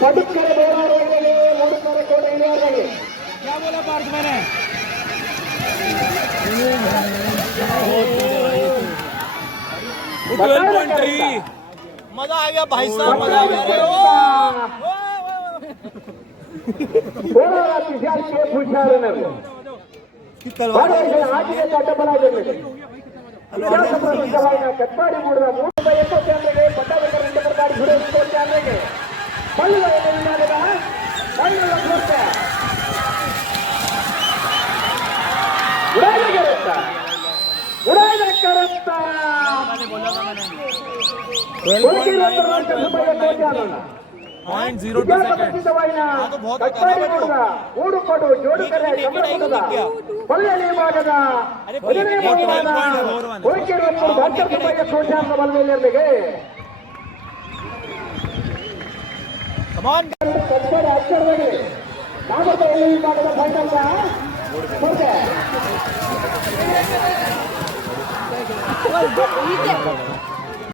पटुक्कर बोराडे मूडकर कोटे इलियारगे क्या बोला पार्थ मैंने 12.3 मजा आ गया भाई साहब मजा आ गया के फुशारने आगे काट बना देने कटपाड़ी ಮೂಡದ 380 ಕ್ಯಾಮೆರಾಗೆ ಪಟ್ಟಾಭಿಷೇಕ ನಂತರ ಗಾಡಿ ಗುರು ಕ್ಯಾಮೆರಾಗೆ ಬಳ್ಳ ಏನಾಗದ ಬಳ್ಳ ಕೊಡ್ತ ಉಡಾಯಿಗೆ ಕರೆತ್ತ 12.02 सेकंड तो बहुत होता है ना ಮೂಡು ಕೊಡು ಜೋಡು ಕರೆ ಗಮನದ ಬಳ್ಳಿ ಭಾಗದ 14.41 ಪ್ರೋತ್ಸಾಹದ ಬಲದಲ್ಲಿರಲಿಗೆ कमान ಕಟ್ಪಾಡಿ ಅಕ್ಷರದಲ್ಲಿ ನಾಗರ ಭಾಗದ ಫೈನಲ್